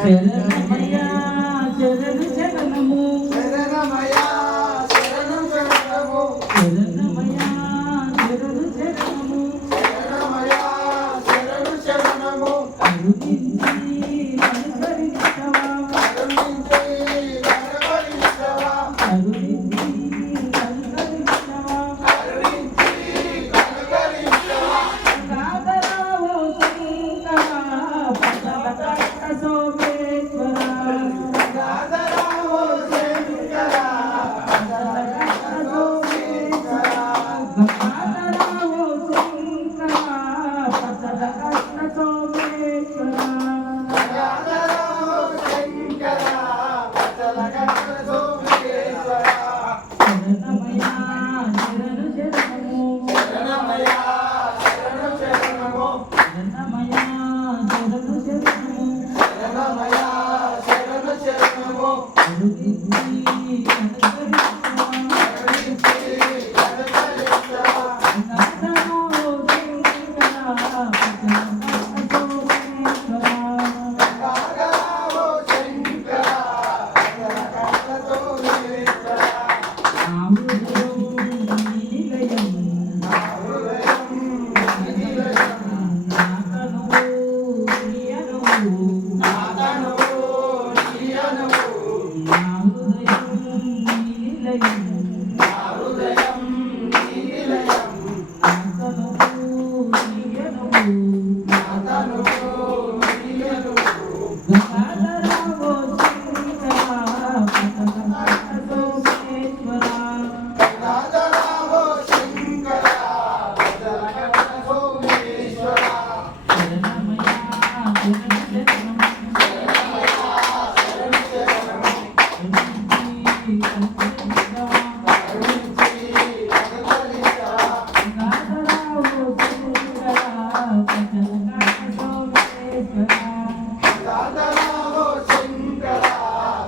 శరణమయ్యా శరణు శరణము శరణమయ్యా శరణం శరణము శరణమయ్యా శరణు శరణము శరణమయ్యా శరణు శరణము కరుణించి కనుకరించవా కరుణించి కనుకరించవా కరుణించి కనుకరించవా కరుణించి కనుకరించవా నాదరావో శంకరా పదవదత్త సోమేశ్వర నాదరావో శంకర పదవదత్త సోమేశ్వర నాదరావో శంకరా పదవదత్త సోమేశ్వర నాదరావో శంకర పదవదత్త సోమేశ్వర శరణమయ్యా శరణు శరణము శరణమయ్యా శరణు శరణము శరణమయ్యా శరణు శరణము శరణమయ్యా శరణు శరణము కరుణించి కనుకరించవా కరుణించి కనుకరించవా నాదరావో శంకరా పదవదత్త సోమేశ్వర నాదరావో శంకర పదవదత్త సోమేశ్వర నాదరావో శంకర పదవదత్త సోమేశ్వర కరుణించి కనుకరించవా నాదరావో శంకర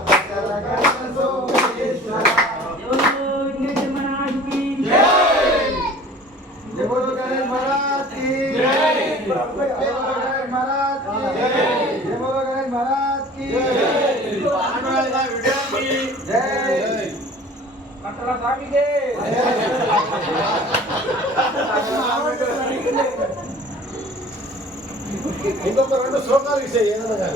పదవదత్త సోమేశ్వర जय बोलो गणेश महाराज की जय बोलो गणेश महाराज की जय बोलो गणेश महाराज की जय कटरा स्वामी के ఇంకొక రెండు శ్లోకాలు ఇస్తాయి ఏదైనా